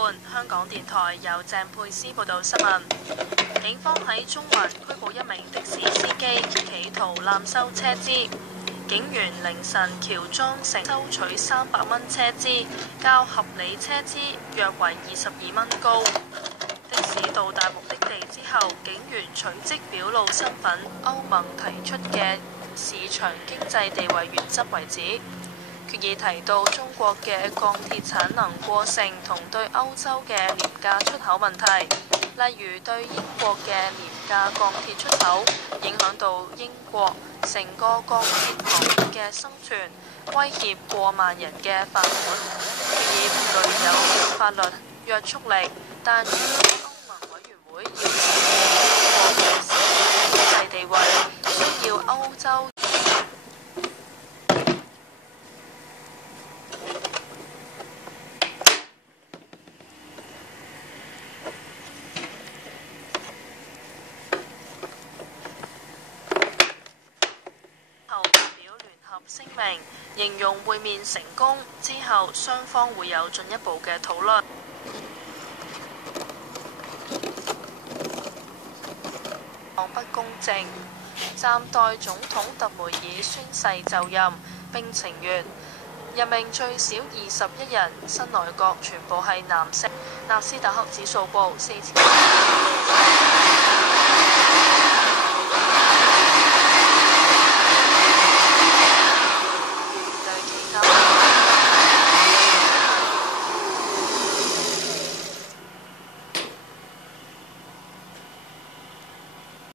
半，香港電台由鄭佩斯報道新聞。警方喺中環拘捕一名的士司機，企圖濫收車資。警員凌晨喬裝成收取300蚊車資，較合理車資約為22蚊高。的士到達目的地之後，警員隨即表露身份，歐盟提出嘅市場經濟地位原則為止。決議提到中國嘅鋼鐵產能過剩同對歐洲嘅廉價出口問題，例如對英國嘅廉價鋼鐵出口，影響到英國成個鋼鐵行業嘅生存，威脅過萬人嘅飯碗。決議唔具有法律約束力，但如果歐盟委員會要實現中國嘅市場經濟地位，需要歐洲聲明形容會面成功之後，雙方會有進一步嘅討論。不公正，暫代總統特梅爾宣誓就任並請願，任命最少21人，新內閣全部係男性。納斯達克指數報4000。